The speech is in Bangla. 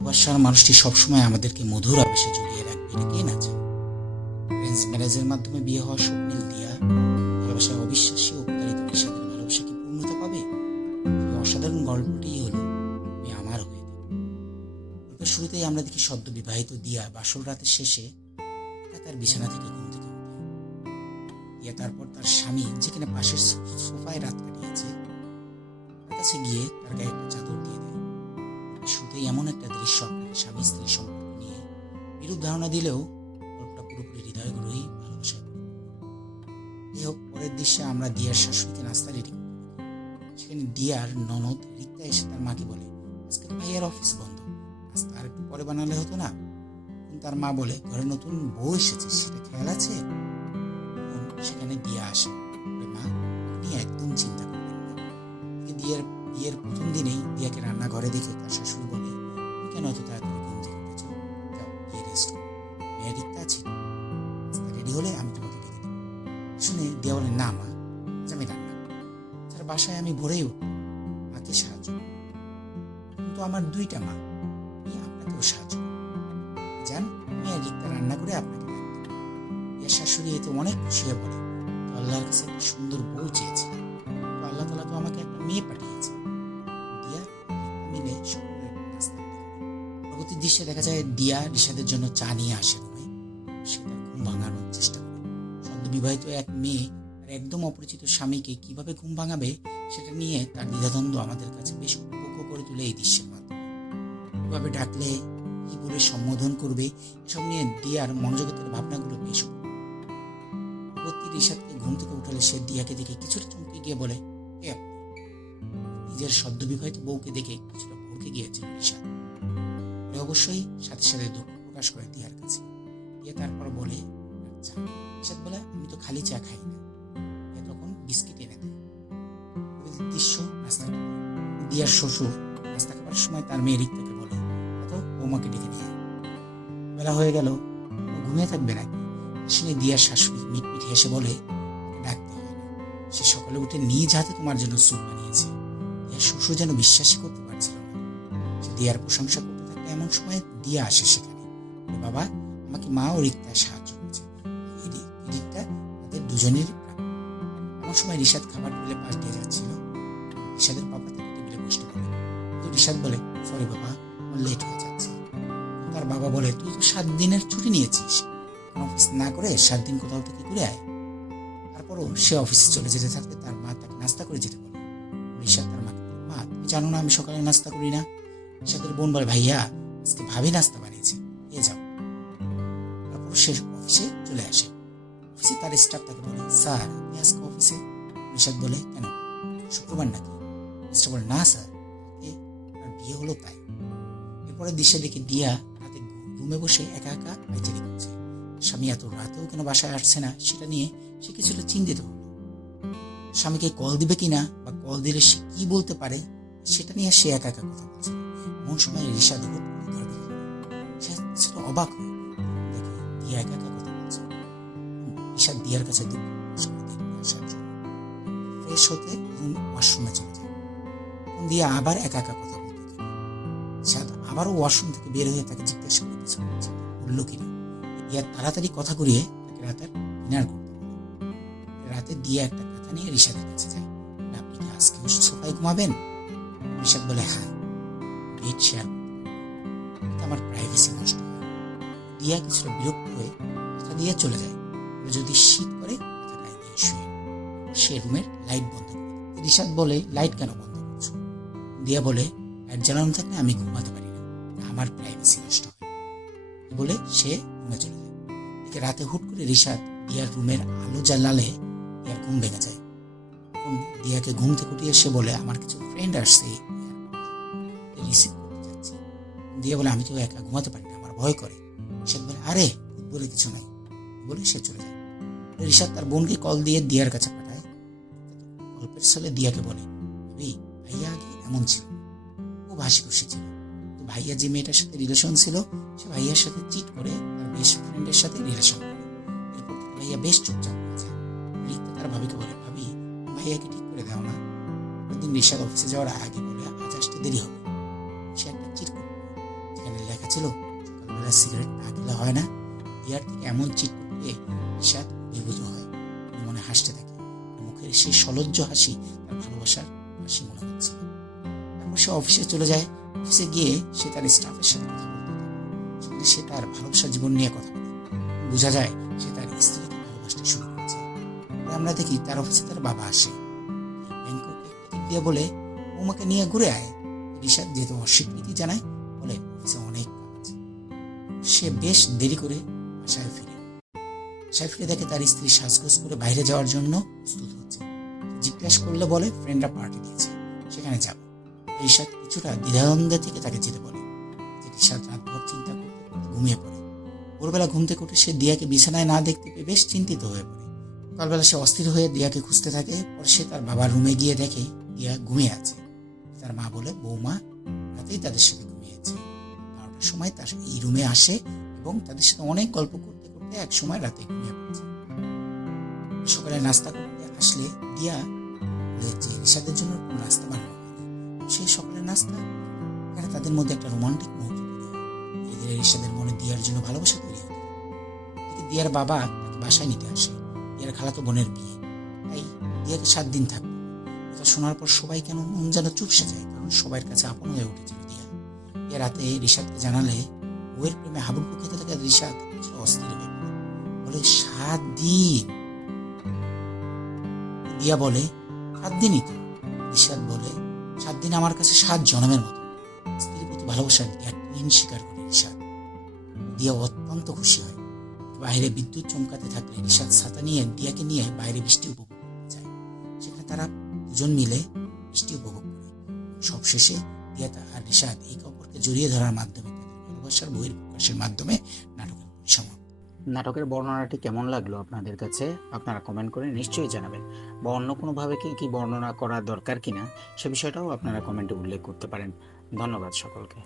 ভালোবাসার মানুষটি সবসময় আমাদেরকে মধুর আবেশে জড়িয়ে রাখবে, এটা কে না চায়। অ্যারেঞ্জ ম্যারেজের মাধ্যমে বিয়ে হওয়া স্বপ্নিল দিয়া ভালোবাসায় অবিশ্বাসী ও প্রতারিত নিশাদের ভালোবাসা কি পূর্ণতা পাবে? এই অসাধারণ গল্পটি হলো আমি আমার হয়ে থাকি। গল্পের শুরুতেই আমরা দেখি সদ্য বিবাহিত দিয়া বাসর রাতের শেষে তার বিছানা থেকে ঘুম থেকে ওঠে। দিয়া তারপর তার স্বামী যেখানে পাশের সোফায় রাত কাটিয়েছে তার কাছে গিয়ে তার গায়ে একটা চাদর দিয়ে দেয়। শুরুতেই এমন একটা দৃশ্য আপনাকে স্বামী স্ত্রী সম্পর্ক নিয়ে বিরূপ ধারণা দিলেও গল্পটা পুরোপুরি হৃদয়গ্রহী ভালোবাসায় এই হোক। পরের দৃশ্যে আমরা দিয়ার শাশুড়িকে নাস্তা রেডি করতে দেখি। সেখানে দিয়ার ননদ রিক্তা এসে তার মাকে বলে, আজকে ভাইয়ার অফিস বন্ধ, নাস্তা আর একটু পরে বানালে হতো না? তার মা বলে, ঘরে নতুন বউ এসেছে, সেটা খেয়াল আছে? সেখানে দিয়া আসে, মা আপনি একদম চিন্তা করবেন না। বিয়ের প্রথম দিনেই দিয়াকে রান্নাঘরে দেখে তার শাশুড়ি বলে, তুমি কেন এত তাড়াতাড়ি ঘুম থেকে উঠেছ? যাও গিয়ে রেস্ট করো, মেয়ের রিক্তা আছে, নাস্তা রেডি হলে আমি তোমাকে ডেকে দেবো। শুনে দিয়া বলে, না মা, আজ আমি রান্না করবো, তার বাসায় আমি ভোরেই উঠব, মাকে সাহায্য করব। কিন্তু আমার দুইটা মা, আমি আপনাকেও সাহায্য করব, যান মেয়ের রিক্তা রান্না করে আপনাকে ডাক দেবো। দিয়ার শাশুড়ি এতে অনেক খুশি হয়ে বলে, তো আল্লাহর কাছে একটা সুন্দর বউ চেয়েছিলাম, তো আল্লাহ তাআলা তো আমাকে একটা মেয়ে পাঠিয়েছে। দিয়া মিলে সকলের নাস্তা রেডি করে। পরবর্তী দৃশ্যে দেখা যায় দিয়া রিশাদের জন্য চা নিয়ে আসে রুমে। সেটা ঘুম ভাঙানোর চেষ্টা করে। সদ্য বিবাহিত এক মেয়ে আর একদম অপরিচিত স্বামীকে কিভাবে ঘুম ভাঙাবে সেটা নিয়ে তার দ্বিধাদ্বন্দ্ব আমাদের কাছে বেশ উপভোগ্য করে তুলে এই দৃশ্যের মাধ্যমে। কিভাবে ডাকলে, কি বলে সম্বোধন করবে, এসব নিয়ে দিয়ার মনোজগতের ভাবনাগুলো বেশ পরবর্তী রিশাদকে ঘুম থেকে উঠালে সে দিয়াকে দেখে কিছুটা চমকে গিয়ে বলে, কে আপনি? নিজের সদ্য বিবাহিত বউকে দেখে কিছুটা ভড়কে গিয়েছিল রিশাদ। পরে অবশ্যই সাথে সাথে দুঃখ প্রকাশ করে দিয়ার কাছে। দিয়া তারপর বলে, আচ্ছা। রিশাদ বলে, আমি তো খালি চা খাই না। দিয়া তখন বিস্কিট এনে দেয়। দৃশ্য নাস্তা করে। দিয়ার শ্বশুর নাস্তা খাবার সময় তার মেয়ে রিক্তাকে বলে, এত বৌমাকে ডেকে নিয়ে বেলা হয়ে গেল, ঘুমিয়ে থাকবে নাকি? শুনে দিয়ার শাশুড়ি মিটমিট হেসে বলে, ডাকতে হয় না, সে সকালে উঠে নিজ হাতে তোমার জন্য স্যুপ বানিয়েছে। দিয়ার শ্বশুর যেন বিশ্বাসই করতে পারছিল না। সে দিয়ার প্রশংসা করতে থাকলে এমন সময় দিয়া আসে সেখানে। বাবা, আমাকে মা ও রিক্তা সাহায্য করেছে, এদিকটা তাদের দুজনেরই প্রাপ্য। এমন সময় রিশাদ খাবার টেবিলে পাশ দিয়ে যাচ্ছিল। রিশাদের বাবা তাকে টেবিলে বসতে বলে, কিন্তু রিশাদ বলে, সরি বাবা, আমার লেট হয়ে যাচ্ছে। তার বাবা বলে, তুই তো 7 দিনের ছুটি নিয়েছিস, অফিস না করে 7 দিন কোথাও থেকে ঘুরে আয়। তারপরও সে অফিসে চলে যেতে থাকলে তার মা তাকে নাস্তা করে যেতে বলে। রিশাদ তার মাকে বলে, মা তুমি জানো না আমি সকালে নাস্তা করি না? রিশাদের বোন বলে, ভাইয়া আজকে ভাবি নাস্তা বানিয়েছে, নিয়ে যাও। তারপর সে অফিসে চলে আসে। অফিসে তার স্টাফ তাকে বলে, স্যার আপনি আজকে অফিসে? রিশাদ বলে, কেন, শুক্রবার নাকি? মিস্টার বলে, না স্যার, আপনার বিয়ে হলো তাই। এরপরে দৃশ্যে দেখে দিয়া রাতে রুমে বসে একা একা পায়চারি করছে। স্বামী এত রাতেও কেন বাসায় আসছে না সেটা নিয়ে সে কিছুটা চিন্তিত হলো। স্বামীকে কল দিবে কিনা বা কল দিলে সে কি বলতে পারে সেটা নিয়ে সে একা একা কথা বলছে। এমন সময় রিশাদ সে অবাক হয়ে দেখে দিয়া একা একা কথা বলছে। রিশাদ দিয়ার কাছে ফ্রেশ হতে ওয়াশরুমে চলে যায়। দিয়া আবার একা একা কথা বলতে থাকে। রিশাদ আবারও ওয়াশরুম থেকে বের হয়ে তাকে জিজ্ঞাসা করে কিছু বললো কিনা। দিয়া তাড়াতাড়ি কথা ঘুরিয়ে তাকে রাতের ডিনার করতে বলে। রাতে দিয়া একটা কথা নিয়ে রিশাদের কাছে যায়, আপনি কি আজকে সোফায় ঘুমাবেন? রিশাদ বলে, হ্যাঁ, বেড শেয়ার আমার প্রাইভেসি নষ্ট হয়। দিয়া কিছুটা বিরক্ত হয়ে কথা দিয়ে চলে যায়, যদি শীত করে কথা গায়ে দিয়ে শুয়ে। সে রুমের লাইট বন্ধ করে। রিশাদ বলে, লাইট কেন বন্ধ করছো? দিয়া বলে, লাইট জ্বালানো থাকলে আমি ঘুমাতে পারি না, আমার প্রাইভেসি নষ্ট হয় বলে সে রুমে চলে যায়। এতে রাতে হুট করে রিশাদ দিয়ার রুমের আলো জ্বালালে দিয়ার ঘুম ভেঙে যায়। তখন দিয়াকে ঘুম থেকে উঠিয়ে সে বলে, আমার কিছু ফ্রেন্ড আসছে, রিসিভ করতে যাচ্ছি। দিয়া বলে, আমি তো একা ঘুমাতে পারি না, আমার ভয় করে। রিশাদ বলে, আরে বলে কিছু নাই বলে সে চলে যায়। রিশাদ তার বোনকে কল দিয়ে দিয়ার কাছে পাঠায়। গল্পের ছলে দিয়াকে বলে, ভাইয়া আগে এমন ছিল, ও হাসি খুশি ছিল, তো ভাইয়া যে মেয়েটার সাথে রিলেশন ছিল সে ভাইয়ার সাথে চিট করে তার বেস্ট ফ্রেন্ডের সাথে রিলেশন করে। এরপর ভাইয়া বেশ চুপচাপ হয়ে যায়। রিক্তা তার ভাবিকে বলে, ভাবি ভাইয়াকে ঠিক করে দাও না। একদিন রিশাদ অফিসে যাওয়ার আগে বলে, আজ আসতে দেরি হবে। সে একটা চিট করে যেখানে সেখানে লেখা ছিল, সকালবেলা সিগারেট না খেলে হয় না। দিয়ার থেকে এমন চিৎকার পেয়ে রিশাদ বিভূত হয়, মনে হাসতে থাকে। মুখের সেই সলজ্জ হাসি তার ভালোবাসার হাসি মনে হচ্ছে। তারপর সে অফিসে চলে যায়। অফিসে গিয়ে সে তার স্টাফের সাথে কথা বলতে থাকে। সেখানে সে তার ভালোবাসার জীবন নিয়ে কথা বলে। বোঝা যায় সে তার স্ত্রীকে ভালোবাসতে শুরু করেছে। আমরা দেখি তার অফিসে তার বাবা আসে, ব্যাংককে টিকিট দিয়ে বলে বৌমাকে নিয়ে ঘুরে আয়। রিশাদ যেহেতু অস্বীকৃতি জানায়, বলে অফিসে অনেক কাজ। সে বেশ দেরি করে বাসায় ফিরে দেখে তার স্ত্রী সাজগোজ করে বাইরে যাওয়ার জন্য প্রস্তুত হচ্ছে। জিজ্ঞাসা করলে বলে ফ্রেন্ডরা পার্টি দিয়েছে, সেখানে যাব। রিশাদ কিছুটা দ্বিধাদ্বন্দ্বে থেকে তাকে যেতে বলে। রিশাদ রাতভর চিন্তা করতে করতে ঘুমিয়ে পড়ে। ভোরবেলা ঘুম থেকে উঠে সে দিয়াকে বিছানায় না দেখতে পেয়ে বেশ চিন্তিত হয়ে পড়ে। সকালবেলা সে অস্থির হয়ে দিয়াকে খুঁজতে থাকে। পরে সে তার বাবার রুমে গিয়ে দেখে দিয়া ঘুমিয়ে আছে। তার মা বলে বৌমা রাতেই তাদের সাথে ঘুমিয়েছে। 12টার সময় তার এই রুমে আসে এবং তাদের সাথে অনেক গল্প করতে করতে এক সময় রাতে ঘুমিয়ে পড়েছে। সকালে নাস্তা করতে আসলে দিয়া বলে যে রিশাদের জন্য কোনো নাস্তা বানানো হয়নি। সে সকালের নাস্তা, এখানে তাদের মধ্যে একটা রোমান্টিক মুহূর্ত তৈরি হয়। ধীরে ধীরে রিশাদের মনে দিয়ার জন্য ভালোবাসা তৈরি হতে থাকে। দিয়ার বাবা তাকে বাসায় নিতে আসে। দিয়ার খালাতো বোনের বিয়ে, তাই দিয়াকে 7 দিন থাকবে। এটা শোনার পর সবাই কেন যেন চুপসে যায়, কারণ সবার কাছে আপন হয়ে উঠেছিল দিয়া। দিয়া রাতে রিশাদকে জানালে বউয়ের প্রেমে হাবুডুবু খেতে থাকে। রিশাদ অস্থির হয়ে পড়ে, বলে 7 দিন। দিয়া বলে 7 দিনই তো। রিশাদ বলে 7 দিন আমার কাছে 7 জন্মের মতো। স্ত্রীর প্রতি ভালোবাসা দিয়া ঋণ স্বীকার করে রিশাদ। দিয়া অত্যন্ত খুশি হয়। বাইরে বিদ্যুৎ চমকাতে থাকলে রিশাদ ছাতা নিয়ে দিয়াকে নিয়ে বাইরে বৃষ্টি উপভোগ করতে যায়। সেখানে তারা দুজন মিলে বৃষ্টি উপভোগ করে। সবশেষে দিয়া আর রিশাদ একে অপরকে জড়িয়ে ধরার মাধ্যমে তাদের ভালোবাসার বহিঃপ্রকাশের মাধ্যমে নাটকের পরিসমাপ্তি। নাটকের বর্ণনাটি কেমন লাগলো আপনাদের কাছে আপনারা কমেন্ট করে নিশ্চয়ই জানাবেন, বা অন্য কোনোভাবে কি বর্ণনা করা দরকার কিনা সে বিষয়টাও আপনারা কমেন্টে উল্লেখ করতে পারেন। ধন্যবাদ সকলকে।